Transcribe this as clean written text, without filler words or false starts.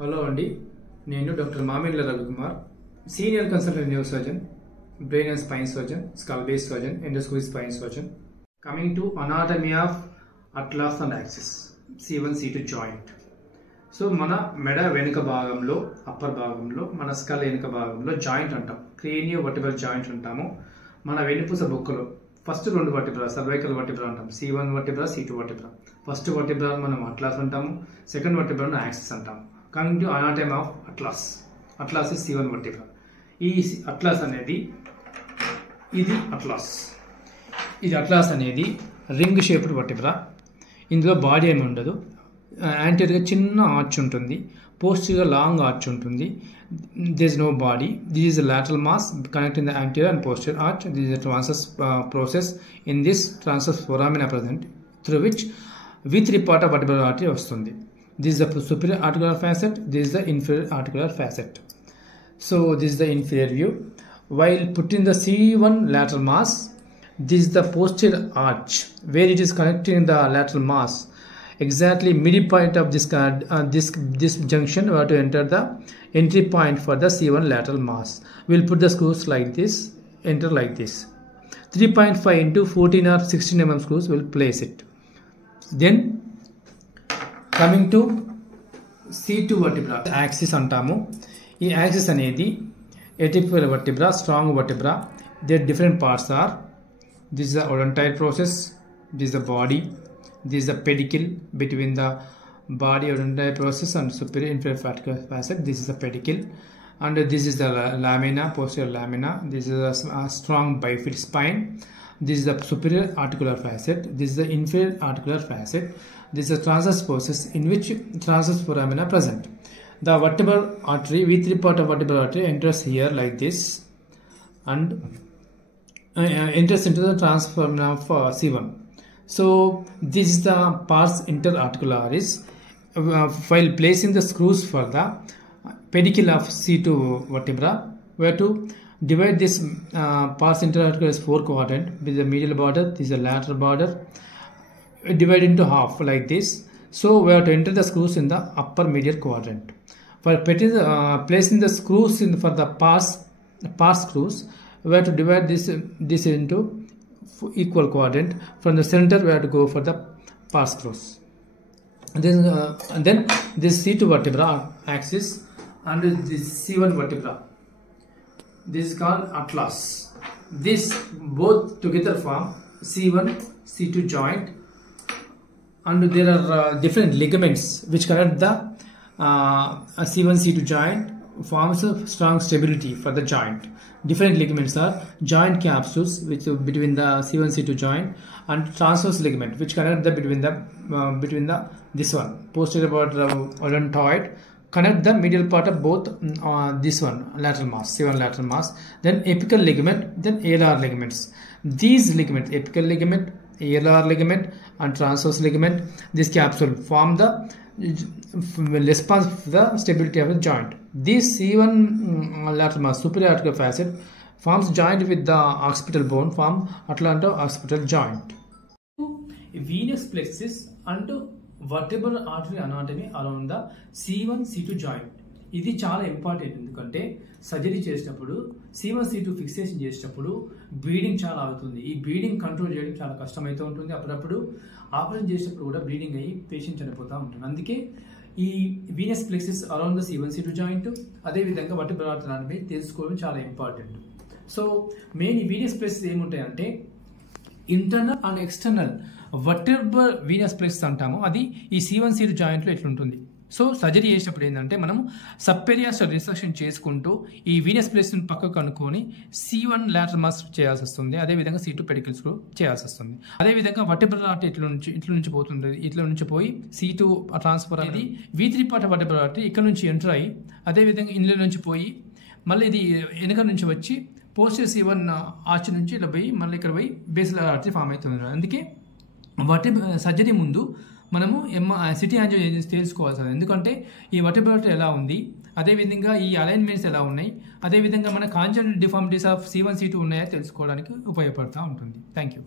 హలో అండి, నేను doctor Mamilla Ravikumar, senior consultant neuro surgeon, brain and spine surgeon, skull base surgeon, endoscopy spine surgeon. Coming to anatomy of atlas and axis C1 C2 joint. So మన మెడ వెనుక భాగంలో, అప్పర్ భాగంలో, మన స్కల్ వెనుక భాగంలో జాయింట్ అంటాం, క్రేనియో వర్టిబ్రల్ జాయింట్ అంటాము. మన వెన్నుపూస బొక్కలో ఫస్ట్ రెండు వర్టిబ్రా, సర్వైకల్ వర్టిబ్రా అంటాం, C1 vertebra, C2 vertebra. First vertebra మనం అట్లాస్ అంటాము, సెకండ్ వర్టిబ్రాను యాక్సిస్ అంటాము. Coming to anatomy of atlas. Atlas is C1 vertebra. ఈ అట్లాస్ అనేది ఇది అట్లాస్ అనేది రింగ్ షేప్డ్ వర్టిబ్రా. ఇందులో బాడీ ఏమి ఉండదు. యాంటీరియర్గా చిన్న ఆర్చ్ ఉంటుంది, పోస్టీరియర్గా లాంగ్ ఆర్చ్ ఉంటుంది. there is no body. This is the lateral mass connecting the anterior and posterior arch. This is a transverse process. In this transverse foramina present, through which V3 part of vertebral artery వస్తుంది. This is the superior articular facet. This is the inferior articular facet. So this is the inferior view. While putting the C1 lateral mass, this is the posterior arch where it is connecting the lateral mass. Exactly midpoint of this junction, we have to enter the entry point for the C1 lateral mass. We'll put the screws like this, enter like this. 3.5 into 14 or 16 mm screws will place it. Then coming to C2 vertebra, axis అంటాము. ఈ యాక్సిస్ అనేది atypical vertebra, strong vertebra. Their different parts are: this is the odontoid process, this is the body, this is the pedicle between the body odontoid process and superior inferior articular facet. This is the pedicle, and this is the lamina, posterior lamina. This is a strong bifid spine. This is the superior articular facet. This is the inferior articular facet. This is a transverse process in which transverse foramina present. The vertebral artery, V3 part of vertebral artery enters here like this and enters into the transverse foramina of C1. So this is the pars interarticularis. While placing the screws for the pedicle of C2 vertebra, we have to divide this pars interarticularis 4 quadrant with the medial border. This is the lateral border. Divide into half like this. So we have to enter the screws in the upper medial quadrant. For placing the screws for the pars screws, we have to divide this into equal quadrant. From the center we have to go for the pars screws. And then this C2 vertebra axis and this C1 vertebra, this is called atlas. This both together form C1 C2 joint, and there are different ligaments which connect the C1 C2 joint, forms a strong stability for the joint. Different ligaments are joint capsules which between the C1 C2 joint, and transverse ligament which connect the between the this one posterior border of odontoid, connect the medial part of both this one lateral mass, C1 lateral mass. Then apical ligament, then alar ligaments. These ligaments, apical ligament, alar ligament and transverse ligament, this capsule form the response for the stability of the joint. This C1 lateral mass, superior articular facet, forms joint with the occipital bone, form atlanto-occipital joint. Venous plexus and vertebral artery anatomy around the C1 C2 joint. ఇది చాలా ఇంపార్టెంట్, ఎందుకంటే సర్జరీ చేసినప్పుడు C1 C2 fixation చేసినప్పుడు బ్లీడింగ్ చాలా అవుతుంది. ఈ bleeding control చేయడం చాలా కష్టమైతే ఉంటుంది. అప్పుడప్పుడు ఆపరేషన్ చేసినప్పుడు కూడా బ్లీడింగ్ అయ్యి పేషెంట్ చనిపోతూ ఉంటుంది. అందుకే ఈ venous plexus around the C1 C2 joint, అదేవిధంగా వర్టిబ్రల్ ఆర్టరీ అనాటమీ తెలుసుకోవడం చాలా ఇంపార్టెంట్. సో మెయిన్ ఈ వీనస్ ప్లెక్సిస్ ఏముంటాయంటే internal and external vertebral venous plexus అంటాము. అది ఈ C1 C2 జాయింట్లో ఎట్లుంటుంది. సో సర్జరీ చేసినప్పుడు ఏంటంటే మనం సబ్పెరియాస్ రిసెక్షన్ చేసుకుంటూ ఈ వీనస్ ప్లేస్ని పక్కకు కనుక్కొని C1 లాటరల్ మాస్ చేయాల్సి వస్తుంది. అదేవిధంగా C2 పెడికల్స్ చేయాల్సి వస్తుంది. అదేవిధంగా వర్టిబ్రల్ ఆర్టరీ ఇట్ల నుంచి పోతుంది, ఇట్లా నుంచి పోయి C2 ట్రాన్స్ఫర్ అనేది V3 పార్ట్ వర్టిబ్రల్ ఆర్టరీ ఇక్కడ నుంచి ఎంటర్ అయ్యి, అదేవిధంగా ఇందులో నుంచి పోయి మళ్ళీ ఇది వెనక నుంచి వచ్చి పోస్టర్ C1 ఆర్చ్ నుంచి ఇలా పోయి మళ్ళీ ఇక్కడ పోయి బేసిల్ ఆర్టరీ ఫామ్ అవుతుంది. అందుకే సర్జరీ ముందు మనము సిటీ యాంజియో తెలుసుకోవాల్సింది. ఎందుకంటే ఈ వర్టిబ్రల్ ఆర్టరీ ఎలా ఉంది, అదేవిధంగా ఈ అలైన్మెంట్స్ ఎలా ఉన్నాయి, అదేవిధంగా మన కాంజనైటల్ డిఫార్మిటీస్ ఆఫ్ C1 C2 ఉన్నాయో తెలుసుకోవడానికి ఉపయోగపడుతూ ఉంటుంది. Thank you.